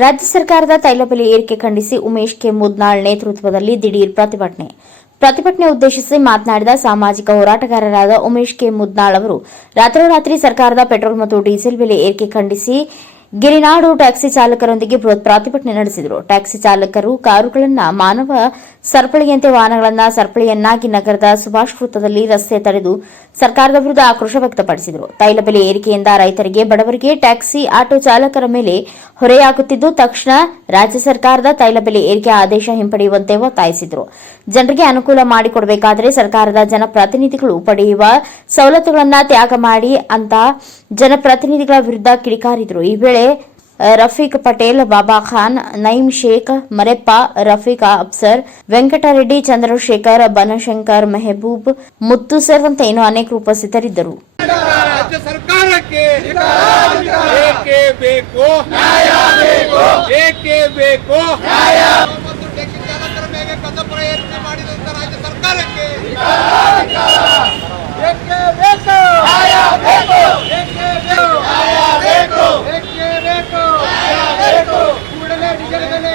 ರಾಜ್ಯ ಸರ್ಕಾರದ ತೈಲ ಬೆಲೆ ಏರಿಕೆ ಖಂಡಿಸಿ ಉಮೇಶ್ ಕೆ ಮುದ್ನಾಳ್ ನೇತೃತ್ವದಲ್ಲಿ ದಿಢೀರ್ ಪ್ರತಿಭಟನೆ. ಪ್ರತಿಭಟನೆ ಉದ್ದೇಶಿಸಿ ಮಾತನಾಡಿದ ಸಾಮಾಜಿಕ ಹೋರಾಟಗಾರರಾದ ಉಮೇಶ್ ಕೆ ಮುದ್ನಾಳ್ ಅವರು, ರಾತ್ರೋರಾತ್ರಿ ಸರ್ಕಾರದ ಪೆಟ್ರೋಲ್ ಮತ್ತು ಡೀಸೆಲ್ ಬೆಲೆ ಏರಿಕೆ ಖಂಡಿಸಿ ಗಿರಿನಾಡು ಟ್ಯಾಕ್ಸಿ ಚಾಲಕರೊಂದಿಗೆ ಬೃಹತ್ ಪ್ರತಿಭಟನೆ ನಡೆಸಿದರು. ಟ್ಯಾಕ್ಸಿ ಚಾಲಕರು ಕಾರುಗಳನ್ನು ಮಾನವ ಸರಪಳಿಯಂತೆ ವಾಹನಗಳನ್ನು ಸರಪಳಿಯನ್ನಾಗಿ ನಗರದ ಸುಭಾಷ್ ವೃತ್ತದಲ್ಲಿ ರಸ್ತೆ ತಡೆದು ಸರ್ಕಾರದ ವಿರುದ್ಧ ಆಕ್ರೋಶ ವ್ಯಕ್ತಪಡಿಸಿದರು. ತೈಲ ಬೆಲೆ ಏರಿಕೆಯಿಂದ ರೈತರಿಗೆ ಬಡವರಿಗೆ ಟ್ಯಾಕ್ಸಿ ಆಟೋ ಚಾಲಕರ ಮೇಲೆ ಹೊರೆಯಾಗುತ್ತಿದ್ದು, ತಕ್ಷಣ ರಾಜ್ಯ ಸರ್ಕಾರದ ತೈಲ ಬೆಲೆ ಏರಿಕೆ ಆದೇಶ ಹಿಂಪಡೆಯುವಂತೆ ಒತ್ತಾಯಿಸಿದರು. ಜನರಿಗೆ ಅನುಕೂಲ ಮಾಡಿಕೊಡಬೇಕಾದರೆ ಸರ್ಕಾರದ ಜನಪ್ರತಿನಿಧಿಗಳು ಪಡೆಯುವ ಸವಲತ್ತುಗಳನ್ನು ತ್ಯಾಗ ಮಾಡಿ ಅಂತ ಜನಪ್ರತಿನಿಧಿಗಳ ವಿರುದ್ಧ ಕಿಡಿಕಾರಿದರು. ಈ ವೇಳೆ ರಫೀಕ್ ಪಟೇಲ್ ಬಾಬಾ ಖಾನ್ ನೈಮ್ ಶೇಖ್ ಮರೆಪ್ಪ ರಫೀಕ್ ಅಫ್ಸರ್ ವೆಂಕಟರೆಡ್ಡಿ ಚಂದ್ರಶೇಖರ್ ಬನಶಂಕರ್ ಮೆಹಬೂಬ್ ಮುತ್ತು ಸೇರಿದಂತೆ ಇನ್ನೂ ಅನೇಕರು ಉಪಸ್ಥಿತರಿದ್ದರು. ಸರ್ಕಾರಕ್ಕೆ ಬೇಕು. ಬೇಕು ಏಕೆ ಬೇಕು ಮತ್ತು ಟ್ಯಾಕ್ಸಿ ಚಾಲಕರ ಮೇಲೆ ಕಸಬರ ಏರಿಕೆ ಮಾಡಿದಂತ ರಾಜ್ಯ ಸರ್ಕಾರಕ್ಕೆ ಏಕೆ ಬೇಕು ಏಕೆ ಬೇಕು ಏಕೆ ಬೇಕು ಕೂಡಲೇ ಡೀಸೆಲ್ ಬೆಲೆ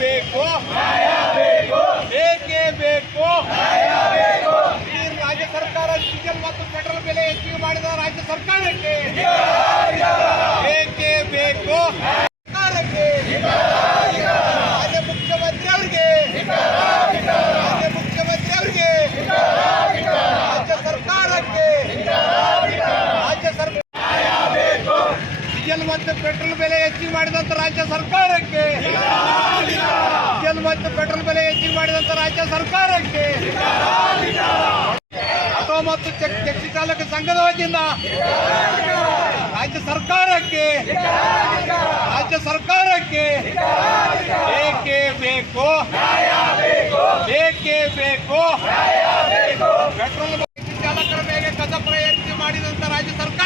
ಬೇಕು. ಬೇಕೇ ಬೇಕು? ಈ ರಾಜ್ಯ ಸರ್ಕಾರ ಡೀಸೆಲ್ ಮತ್ತು ಪೆಟ್ರೋಲ್ ಬೆಲೆ ಹೆಚ್ಚಿಗೆ ಮಾಡಿದ ರಾಜ್ಯ ಸರ್ಕಾರಕ್ಕೆ. ಬೇಕೇ ಬೇಕು? ಸರ್ಕಾರಕ್ಕೆ. ರಾಜ್ಯ ಮುಖ್ಯಮಂತ್ರಿ ಅವರಿಗೆ. ರಾಜ್ಯ ಮುಖ್ಯಮಂತ್ರಿ ಅವರಿಗೆ. ರಾಜ್ಯ ಸರ್ಕಾರಕ್ಕೆ. ರಾಜ್ಯ ಸರ್ಕಾರ ಡೀಸೆಲ್ ಮತ್ತು ಪೆಟ್ರೋಲ್ ಬೆಲೆ ಹೆಚ್ಚಿಗೆ ಮಾಡಿದಂತ ರಾಜ್ಯ ಸರ್ಕಾರಕ್ಕೆ ಡೀಸೆಲ್ ಮತ್ತು ಪೆಟ್ರೋಲ್ ಬೆಲೆ ಹೆಚ್ಚಿಗೆ ಮಾಡಿದಂತ ರಾಜ್ಯ ಸರ್ಕಾರಕ್ಕೆ. ಆಟೋ ಮತ್ತು ಟ್ಯಾಕ್ಸಿ ಚಾಲಕ ಸಂಘದ ವತಿಯಿಂದ ರಾಜ್ಯ ಸರ್ಕಾರಕ್ಕೆ ರಾಜ್ಯ ಸರ್ಕಾರಕ್ಕೆ ಬೇಕೇ ಬೇಕು ಬೇಕೇ ಬೇಕು. ಪೆಟ್ರೋಲ್ ಚಾಲಕರ ಮೇಲೆ ಕದ ಪ್ರಯತ್ನ ಮಾಡಿದಂತ ರಾಜ್ಯ ಸರ್ಕಾರಕ್ಕೆ